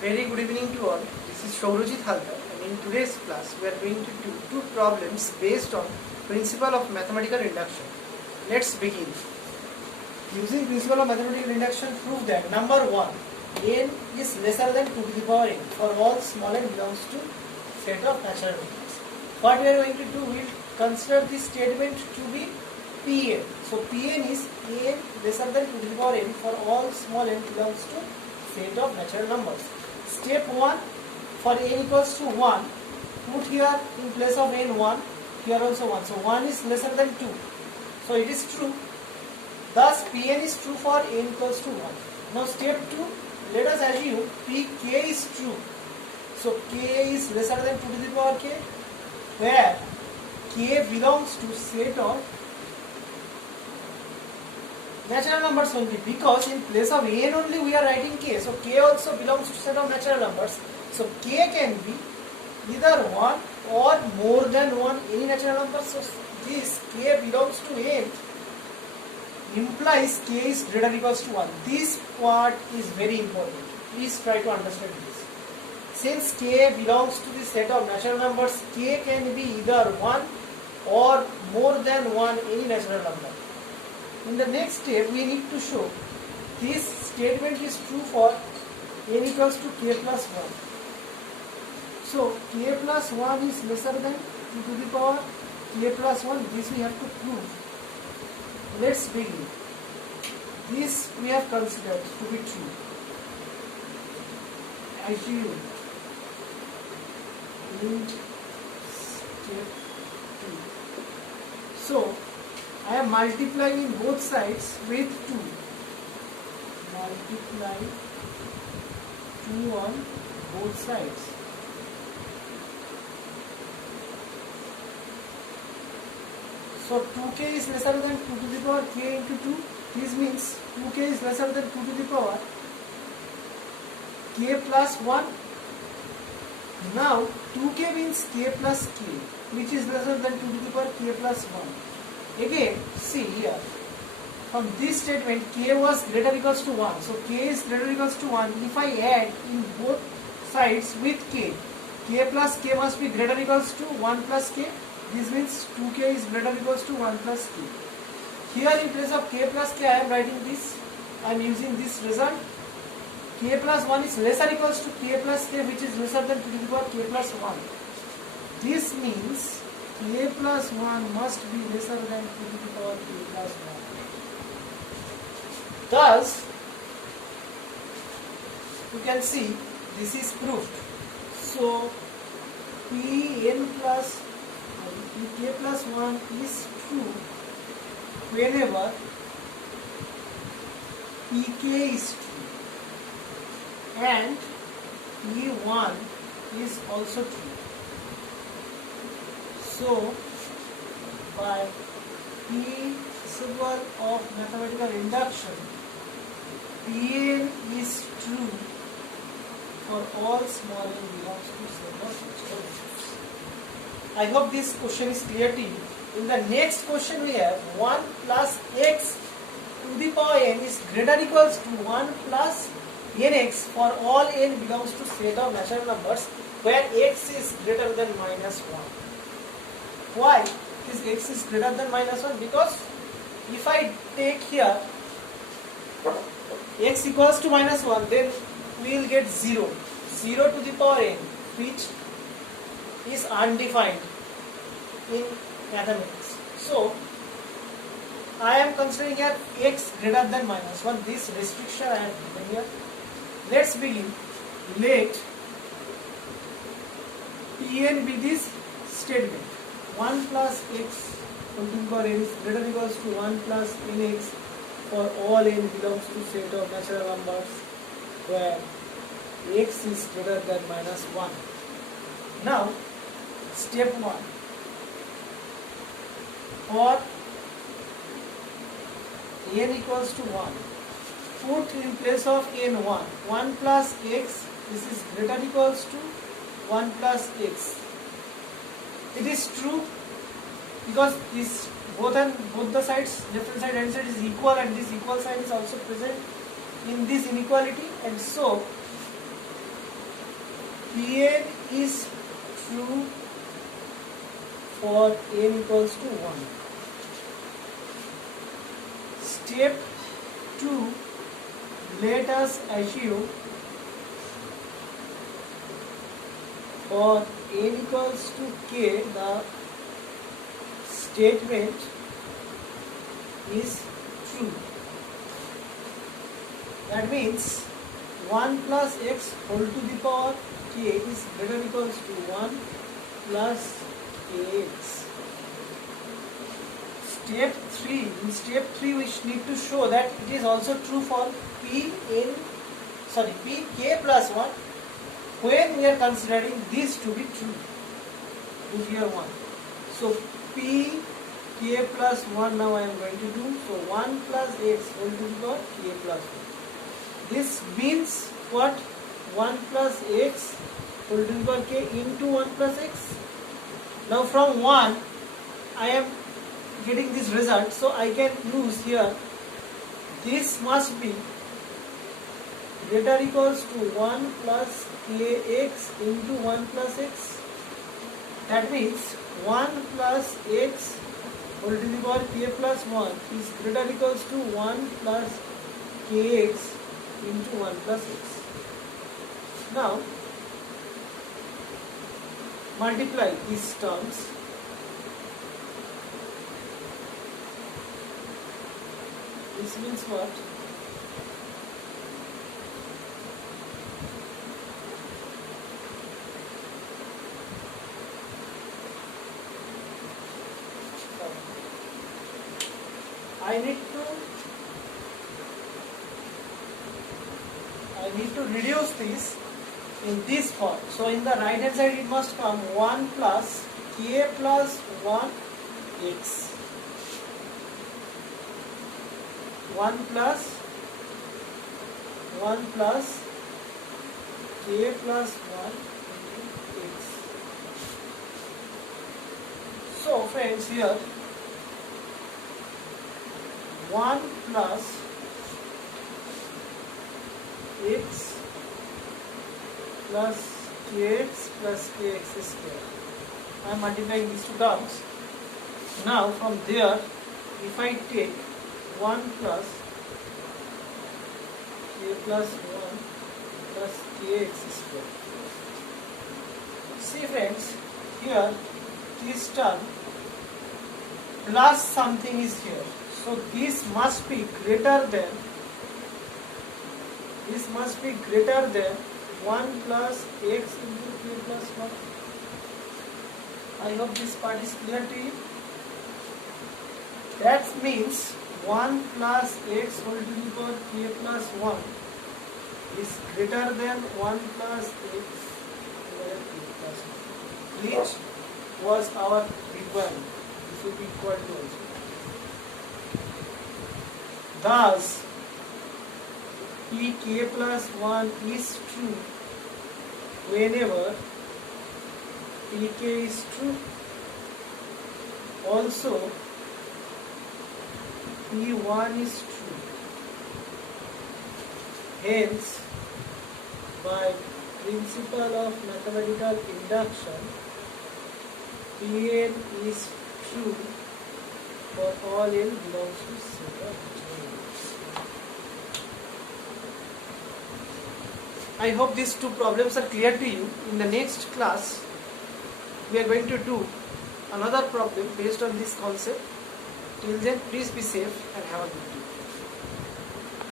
Very good evening to all. This is Shourojit Haldar, and in today's class we are going to do two problems based on principle of mathematical induction. Let's begin. Using principle of mathematical induction, prove that number 1, n is lesser than 2 to the power n for all small n belongs to set of natural numbers. What we are going to do, we will consider this statement to be Pn. So Pn is n lesser than 2 to the power n for all small n belongs to set of natural numbers. Step 1, for n equals to 1, put here in place of n 1, here also 1. So 1 is lesser than 2. So it is true. Thus Pn is true for n equals to 1. Now step 2, let us assume Pk is true. So k is lesser than 2 to the power k, where k belongs to set of natural numbers only, because in place of n only we are writing k. So k also belongs to set of natural numbers. So k can be either 1 or more than 1, any natural number. So this k belongs to n implies k is greater or equals to 1. This part is very important. Please try to understand this. Since k belongs to the set of natural numbers, k can be either 1 or more than 1, any natural number. In the next step, we need to show this statement is true for n equals to k plus 1. So k plus 1 is lesser than 2 to the power k plus 1. This we have to prove. Let's begin. This we have considered to be true. Assume in step 2. So I am multiplying both sides with 2. Multiply 2 on both sides. So 2k is lesser than 2 to the power k into 2. This means 2k is lesser than 2 to the power k plus 1. Now 2k means k plus k, which is lesser than 2 to the power k plus 1. Again, see here, from this statement k was greater or equals to 1. So k is greater or equals to 1. If I add in both sides with k plus k must be greater or equals to 1 plus k. This means 2k is greater or equals to 1 plus k. Here in place of k plus k I am writing this. I am using this result. K plus 1 is lesser or equals to k plus k, which is lesser than 2 to the power k plus 1. This means k plus 1 must be lesser than 2 to the power k plus 1. Thus, you can see this is proved. So, Pn plus k plus 1 is true whenever Pk is true and P1 is also true. So, by principle of mathematical induction, Pn is true for all small n belongs to set of natural numbers. I hope this question is clear to you. In the next question we have 1 plus x to the power n is greater or equals to 1 plus nx for all n belongs to set of natural numbers where x is greater than minus 1. Why is x is greater than minus 1? Because if I take here x equals to minus 1, then we will get 0. 0 to the power n, which is undefined in mathematics. So I am considering here x greater than minus 1. This restriction I have given here. Let's begin. Let Pn be this statement. 1 plus x to the power n is greater or equals to 1 plus nx for all n belongs to set of natural numbers where x is greater than minus 1. Now, step 1. For n equals to 1, put in place of n 1. 1 plus x, this is greater or equals to 1 plus x. It is true because this both the sides, left hand side and side is equal, and this equal sign is also present in this inequality, and so Pn is true for n equals to 1. Step 2, let us assume for n equals to k, the statement is true. That means 1 plus x whole to the power k is greater than equals to 1 plus kx. Step 3. In step 3 we need to show that it is also true for pk plus 1 when we are considering this to be true. Put here 1. So pk plus 1 now I am going to do. So 1 plus x whole to the power k plus 1. This means what? 1 plus x whole to the power k into 1 plus x. Now from 1 I am getting this result, so I can use here this must be greater equals to 1 plus kx into 1 plus x. That means 1 plus x whole to the power k plus 1 is greater equals to 1 plus kx into 1 plus x. Now multiply these terms. This means what? I need to reduce this in this form. So in the right hand side it must come 1 plus k plus 1 x. 1 plus k plus 1 x. So friends, here 1 plus x plus kx plus kx square. I am multiplying these two terms. Now from there, if I take 1 plus k plus 1 plus kx square. See friends, here this term plus something is here. So this must be greater than 1 plus x into k plus 1. I hope this part is clear to you. That means 1 plus x whole to the power k plus 1 is greater than 1 plus x over k plus 1, which was our requirement. This will be equal to also. Thus, pk plus 1 is true whenever pk is true. Also, P1 is true. Hence, by principle of mathematical induction, Pn is true for all n belongs to set of geometries. I hope these two problems are clear to you. In the next class, we are going to do another problem based on this concept. Till then, please be safe and have a good day.